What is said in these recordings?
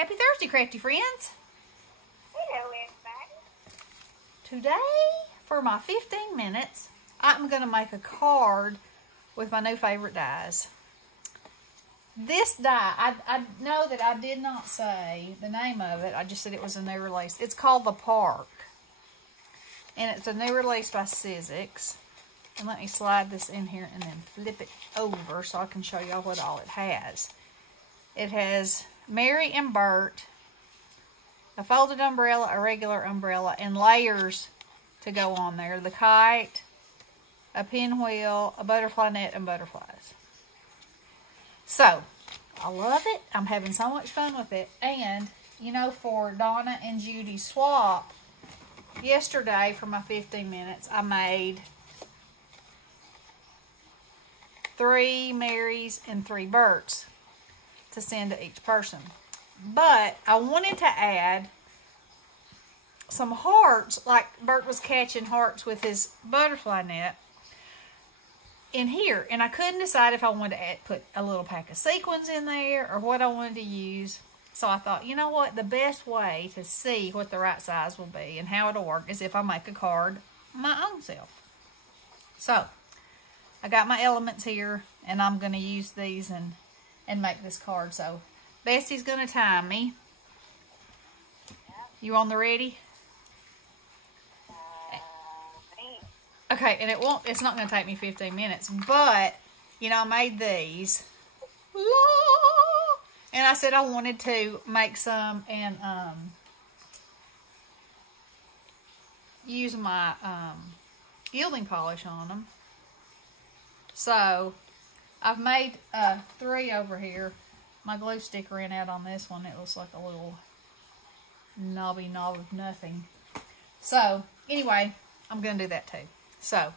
Happy Thursday, crafty friends. Hello, everybody. Today, for my 15 minutes, I'm going to make a card with my new favorite dies. This die, I know that I did not say the name of it. I just said it was a new release. It's called The Park. And it's a new release by Sizzix. And let me slide this in here and then flip it over so I can show y'all what all it has. It has Mary and Bert, a folded umbrella, a regular umbrella, and layers to go on there. The kite, a pinwheel, a butterfly net, and butterflies. So, I love it. I'm having so much fun with it. And, you know, for Donna and Judy's swap, yesterday for my 15 minutes, I made 3 Marys and 3 Berts to send to each person. But I wanted to add some hearts, like Bert was catching hearts with his butterfly net, in here. And I couldn't decide if I wanted to put a little pack of sequins in there or what I wanted to use. So I thought, you know what, the best way to see what the right size will be and how it'll work is if I make a card my own self. So I got my elements here, and I'm going to use these and make this card. So Bestie's going to time me. You on the ready? Okay, and it's not going to take me 15 minutes, but, you know, I made these. And I said I wanted to make some and use my gilding polish on them. So, I've made 3 over here. My glue stick ran out on this one. It looks like a little knobby knob of nothing. So, anyway, I'm going to do that too. So,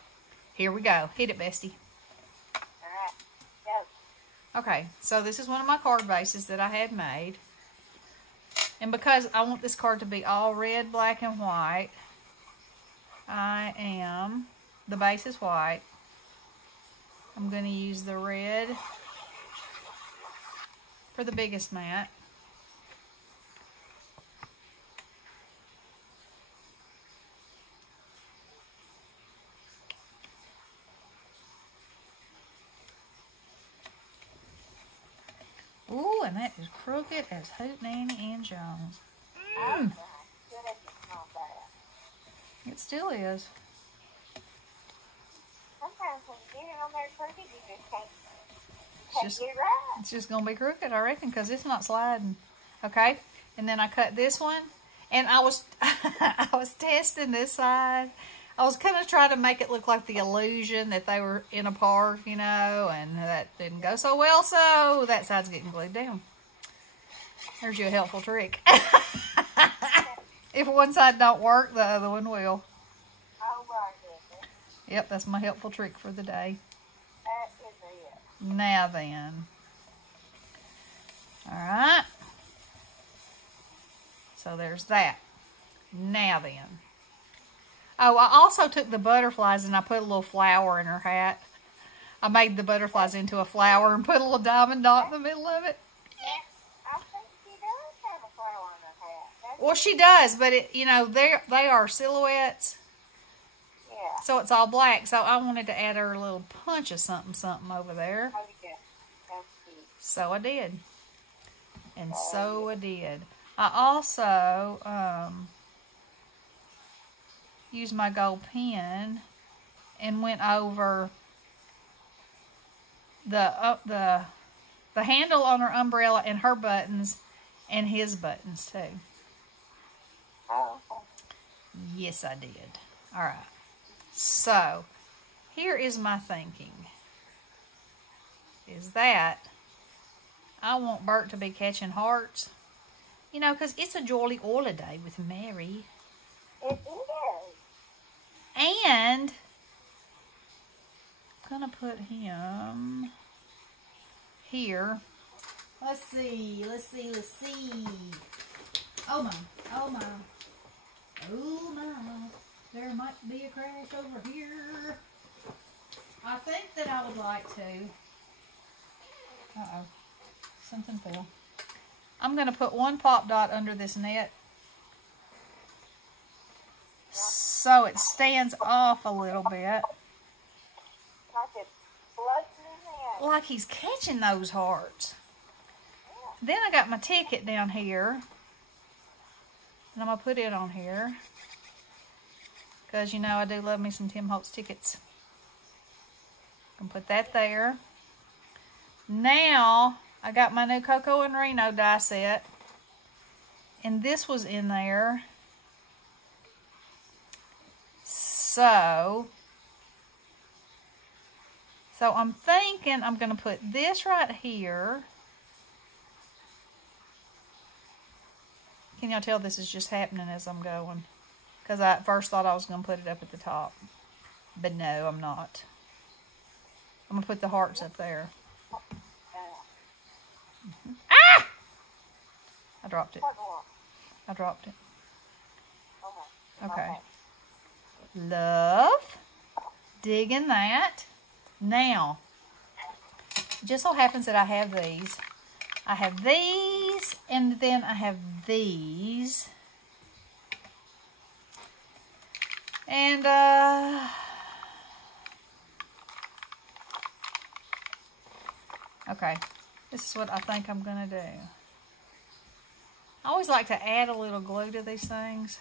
here we go. Hit it, Bestie. Alright, go. Okay, so this is one of my card bases that I had made. And because I want this card to be all red, black, and white, the base is white. I'm going to use the red for the biggest mat. Ooh, and that is crooked as Hootenanny and Jones. It still is. Sometimes when you get it on there crooked, you just can't get it right. It's just going to be crooked, I reckon, because it's not sliding. Okay, and then I cut this one, and I was I was testing this side. I was kind of trying to make it look like the illusion that they were in a park, you know, and that didn't go so well, so that side's getting glued down. There's your helpful trick. If one side don't work, the other one will. Oh, right. Yep, that's my helpful trick for the day. That is it. Now then. Alright. So there's that. Now then. Oh, I also took the butterflies and I put a little flower in her hat. I made the butterflies into a flower and put a little diamond dot in the middle of it. Yeah, I think she does have a flower in her hat. Well, she does, but it, you know, they are silhouettes. Yeah. So it's all black. So I wanted to add her a little punch of something over there. Oh, yeah. That's cute. So I did. And so I did. I also used my gold pen and went over the handle on her umbrella and her buttons and his buttons too. Oh, okay. Yes, I did. All right. So, here is my thinking. Is that I want Bert to be catching hearts. You know, because it's a jolly holiday with Mary. It is. And I'm going to put him here. Let's see. Oh, my. Oh, my. There might be a crash over here. I think that I would like to. Uh-oh. Something fell. I'm going to put one pop dot under this net so it stands off a little bit. Like he's catching those hearts. Then I got my ticket down here. And I'm going to put it on here. Because, you know, I do love me some Tim Holtz tickets. I'm going to put that there. Now, I got my new Coco and Reno die set. And this was in there. So I'm thinking I'm going to put this right here. Can y'all tell this is just happening as I'm going? Because I at first thought I was going to put it up at the top. But no, I'm not. I'm going to put the hearts up there. Ah! I dropped it. I dropped it. Okay. Love. Digging that. Now, it just so happens that I have these. I have these, and then I have these. And, okay, this is what I think I'm going to do. I always like to add a little glue to these things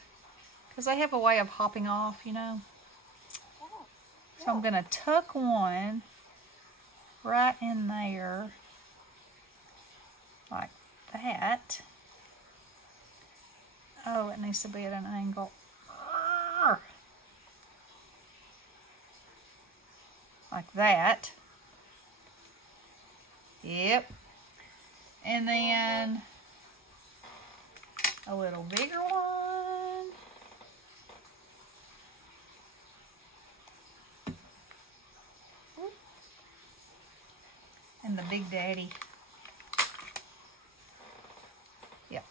because they have a way of hopping off, you know. So I'm going to tuck one right in there like that. Oh, it needs to be at an angle. Like that. Yep. And then a little bigger one. And the Big Daddy. Yep.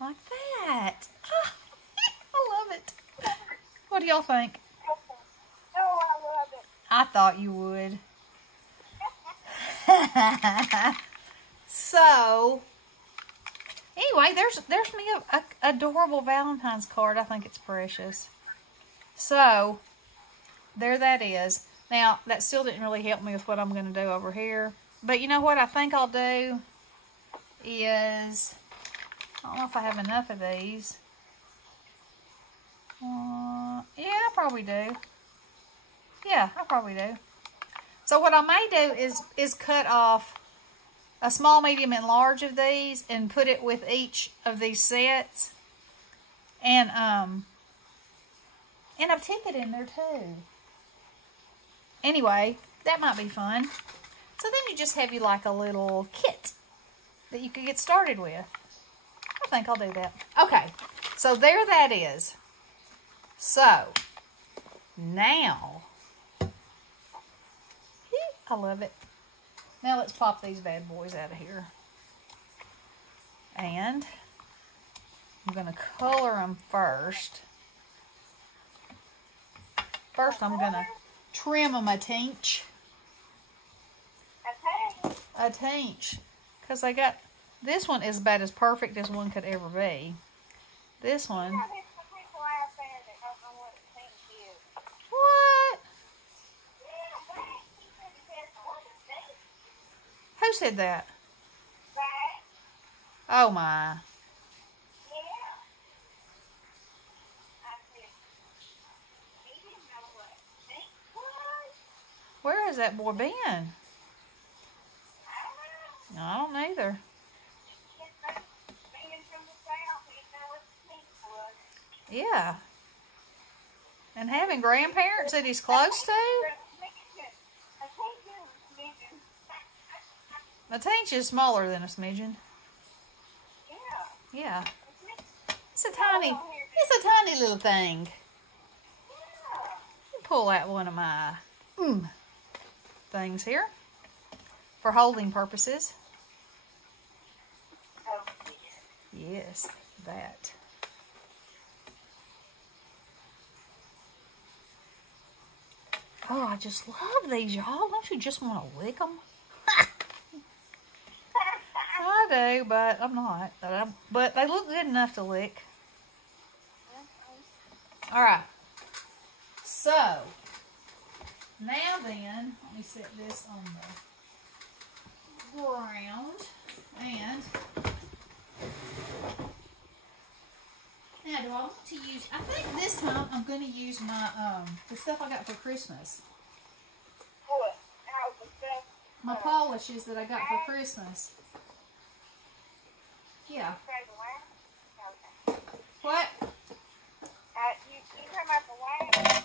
Like that. Ah, I love it. What do y'all think? Oh, I love it. I thought you would. So, anyway, there's me a adorable Valentine's card. I think it's precious. So, there that is. Now, that still didn't really help me with what I'm going to do over here. But you know what I think I'll do is, I don't know if I have enough of these. Yeah, I probably do. Yeah, I probably do. So what I may do is cut off a small, medium, and large of these and put it with each of these sets. And a ticket in there too. Anyway, that might be fun. So then you just have you like a little kit that you could get started with. I think I'll do that. Okay, so there that is. So, now, I love it. Now let's pop these bad boys out of here. And I'm going to color them first. First I'm going to trim them a teeny. A teeny. Because I got, this one is about as perfect as one could ever be. This one. What? Who said that? Oh my. Where has that boy been? I don't either. Yeah. And having grandparents that he's close to? A teeny is smaller than a smidgen. Yeah. It's a tiny little thing. Pull out one of my things here for holding purposes. Yes, that. Oh, I just love these, y'all. Don't you just want to lick them? I do, but I'm not. But they look good enough to lick. All right. So, now then, let me set this on the ground. And now, do I want to use, I think this time I'm going to use my, the stuff I got for Christmas. What? How was that? My polishes that I got for Christmas. Yeah. Okay. What? You talking about the wax?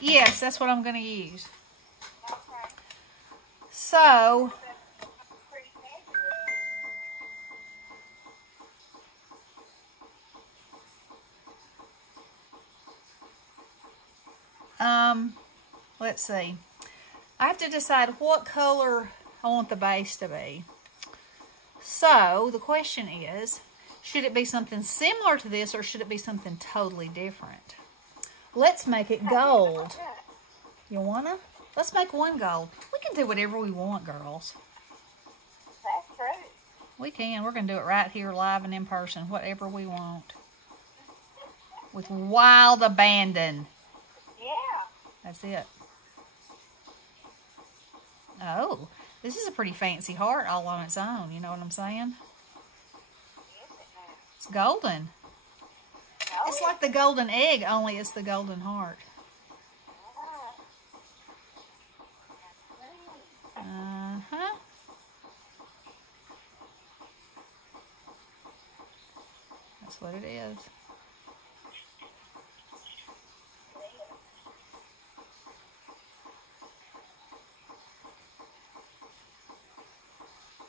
Yes, that's what I'm going to use. Okay. So, Pretty let's see. I have to decide what color I want the base to be. So, the question is, should it be something similar to this or should it be something totally different? Let's make it gold. You wanna? Let's make one gold. We can do whatever we want, girls. That's true. We can. We're going to do it right here live and in person. Whatever we want. With wild abandon. Yeah. That's it. Oh, this is a pretty fancy heart all on its own. You know what I'm saying? It's golden. Oh, It's like the golden egg, only it's the golden heart. Uh-huh. That's what it is.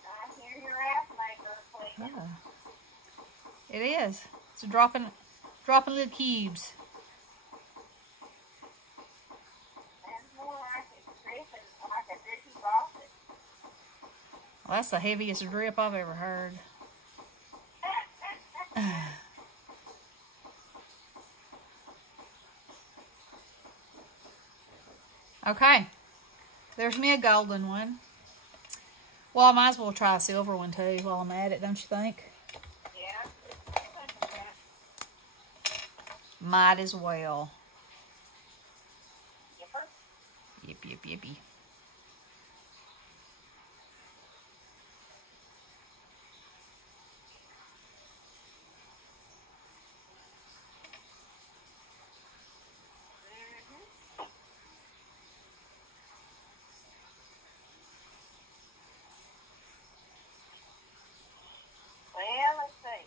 I hear your ass maker, please. Yeah. It is. It's dropping little cubes. That's more like it's dripping, like a drippy faucet. Well, that's the heaviest drip I've ever heard. Okay. There's me a golden one. Well, I might as well try a silver one too while I'm at it, don't you think? Yeah. Might as well. Yipper. Yip, yip, yippy. Well, let's see.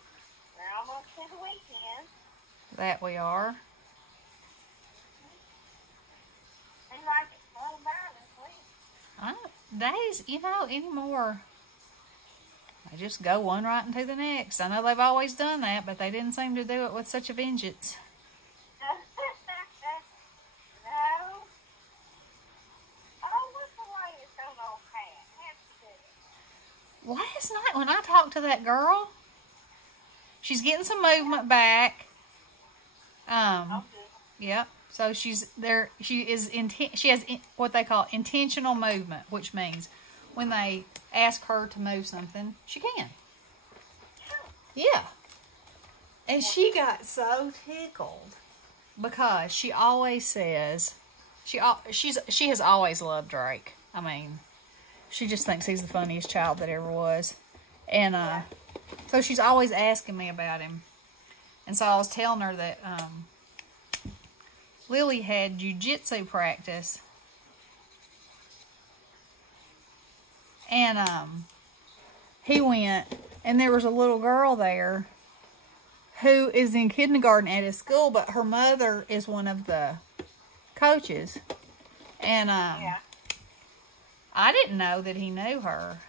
We're almost to the weekend. That we are. And like it's flown by this week. Days, anymore. They just go one right into the next. I know they've always done that, but they didn't seem to do it with such a vengeance. No. Oh, what's the latest on old Pat? How'd she do it? Last night when I talked to that girl, she's getting some movement back. Oh, good. Yep. So she's there. She has what they call intentional movement, which means when they ask her to move something, she can. Yeah. And she got so tickled because she always says she has always loved Drake. I mean, she just thinks he's the funniest child that ever was, and so she's always asking me about him. And so I was telling her that Lily had jiu-jitsu practice, and he went, and there was a little girl there who is in kindergarten at his school, but her mother is one of the coaches, and Yeah. I didn't know that he knew her.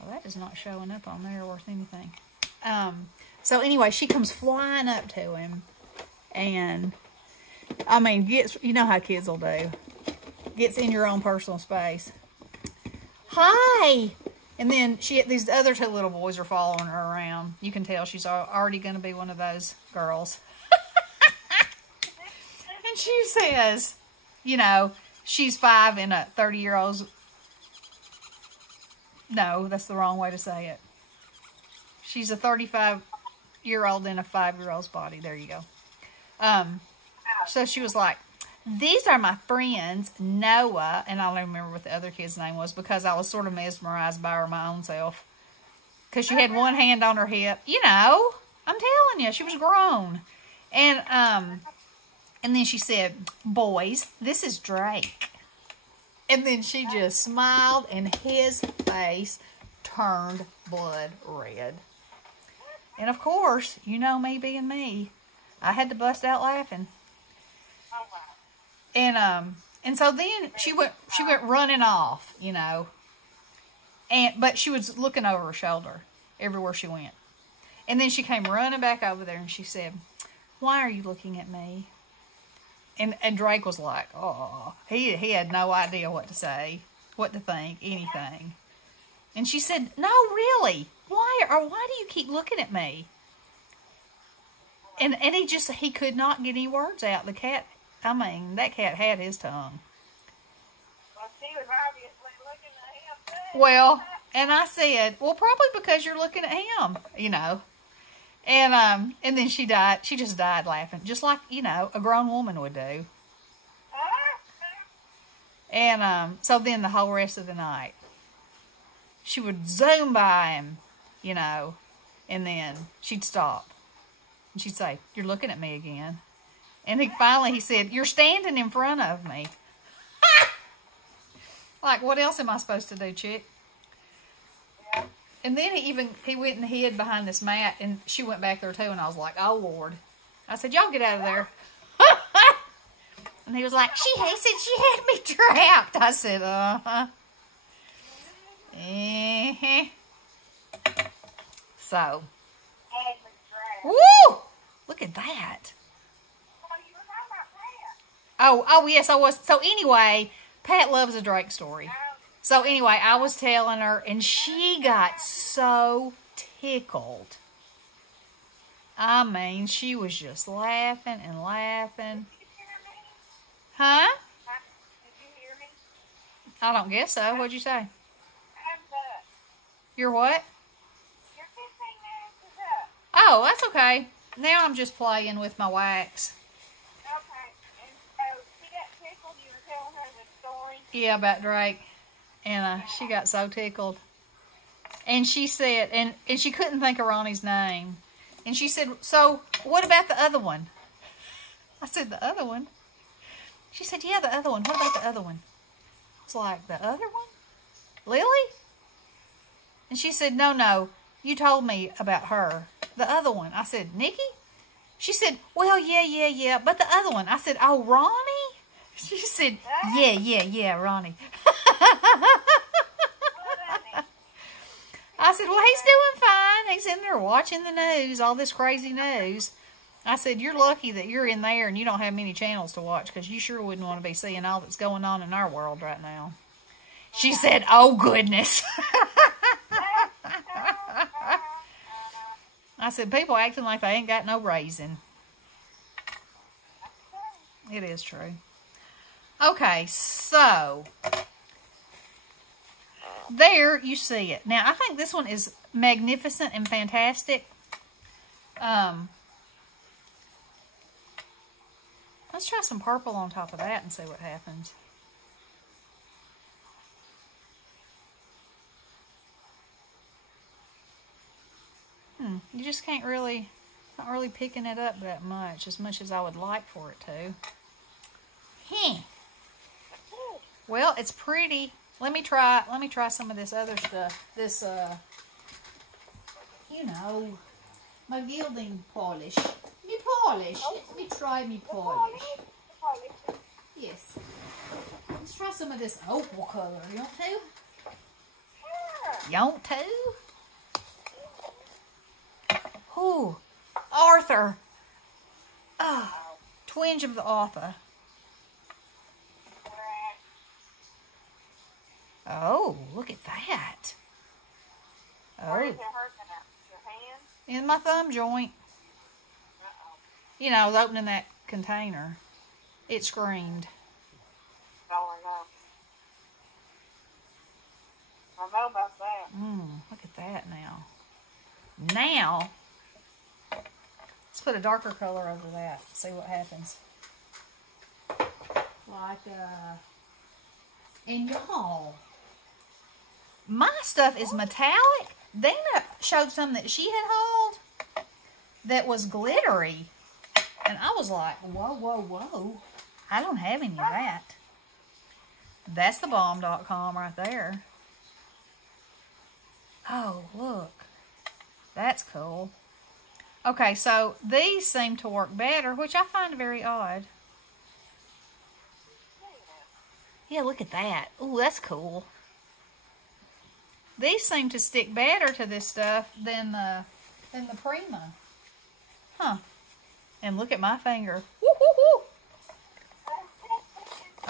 Well, that is not showing up on there worth anything. So anyway, she comes flying up to him, and I mean, you know how kids will do. Gets in your own personal space. Hi! And then these other two little boys are following her around. You can tell she's already going to be one of those girls. And she says, she's 5 and a 30-year-old's. No, that's the wrong way to say it. She's a 35-year-old in a 5-year-old's body. There you go. So she was like, these are my friends, Noah, and I don't even remember what the other kid's name was because I was sort of mesmerized by her my own self. Because she had one hand on her hip. You know, I'm telling you, she was grown. And then she said, boys, this is Drake. And then she just smiled and his face turned blood red. And of course, you know me being me, I had to bust out laughing. And so then she went running off, you know. But she was looking over her shoulder everywhere she went. And then she came running back over there and she said, why are you looking at me? And Drake was like, oh, he had no idea what to say, what to think, anything. And she said, no, really, why do you keep looking at me? And he could not get any words out. The cat, that cat had his tongue. Well, she was obviously looking at him too. Well, and I said, well, probably because you're looking at him, you know. And then she died. She just died laughing, just like, you know, a grown woman would do. And so then the whole rest of the night, she would zoom by him, you know, and then she'd stop. And she'd say, you're looking at me again. And he said, you're standing in front of me. Like, what else am I supposed to do, chick? Yeah. And then he went and hid behind this mat, and she went back there too, and I was like, oh, Lord. I said, y'all get out of there. And he was like, he said she had me trapped. I said, uh-huh. So. Woo! Look at that. Oh, yes, I was. So anyway, Pat loves a Drake story. So anyway, I was telling her, and she got so tickled. I mean, she was just laughing and laughing. Huh? Did you hear me? I don't guess so. What'd you say? I'm up. You're what? Your 15 minutes is up. Oh, that's okay. Now I'm just playing with my wax. Okay. And so she got tickled. You were telling her the story. Yeah, about Drake. And she got so tickled. And she said, and she couldn't think of Ronnie's name. And she said, so what about the other one? I said, the other one? She said, yeah, the other one. What about the other one? It's like, the other one? Lily? And she said, no, you told me about her. The other one. I said, Nikki? She said, well, yeah, but the other one. I said, oh, Ronnie? She said, yeah, Ronnie. I said, well, he's doing fine. He's in there watching the news, all this crazy news. I said, you're lucky that you're in there and you don't have many channels to watch because you sure wouldn't want to be seeing all that's going on in our world right now. She said, oh, goodness. I said, people acting like they ain't got no raising. It is true. Okay, so there you see it. Now, I think this one is magnificent and fantastic. Let's try some purple on top of that and see what happens. You just can't really, not really picking it up that much as I would like for it to. Well, it's pretty. Let me try some of this other stuff. This, you know, my gilding polish. Me polish. Let me try me polish. Yes. Let's try some of this opal color. You want to? You want to? Ooh, Arthur. Twinge of the Arthur. Oh, look at that. Where is it hurting at? Your hand? In my thumb joint. You know, opening that container. It screamed. Oh, don't know about that. Look at that now. Now, let's put a darker color over that. See what happens. Like, and y'all, my stuff is metallic. Dana showed some that she had hauled that was glittery. And I was like, whoa, whoa, whoa. I don't have any of that. That's the bomb.com right there. Oh, look. That's cool. Okay, so these seem to work better, which I find very odd. Yeah, look at that. Ooh, that's cool. These seem to stick better to this stuff than the Prima. Huh. And look at my finger. Woo, woo, woo.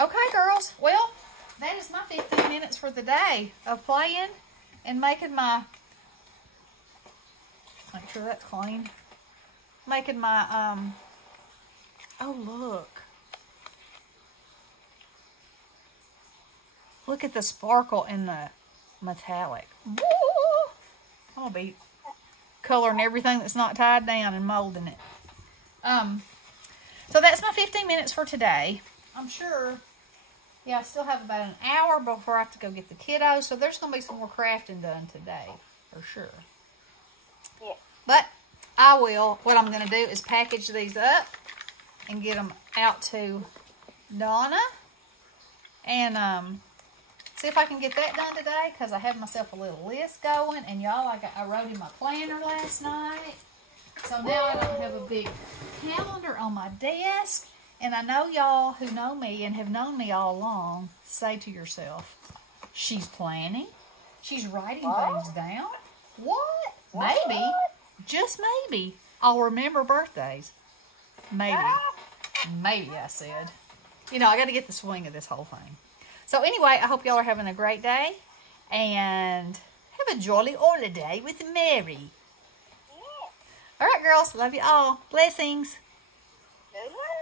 Okay, girls. Well, that is my 15 minutes for the day of playing and making my... Make sure that's clean. Making my, oh, look. Look at the sparkle in the metallic. Woo! I'm going to be coloring everything that's not tied down and molding it. So that's my 15 minutes for today. I'm sure, yeah, I still have about an hour before I have to go get the kiddos. So there's going to be some more crafting done today, for sure. Yeah. But I will, what I'm going to do is package these up and get them out to Donna. And see if I can get that done today, because I have myself a little list going. And y'all, I wrote in my planner last night. So now I don't have a big calendar on my desk. And I know y'all who know me and have known me all along say to yourself, she's planning. She's writing things down. What? Maybe, just maybe, I'll remember birthdays. Maybe. Maybe, I said. You know, I got to get the swing of this whole thing. So anyway, I hope y'all are having a great day. And have a jolly holiday with Mary. All right, girls. Love you all. Blessings. Good luck.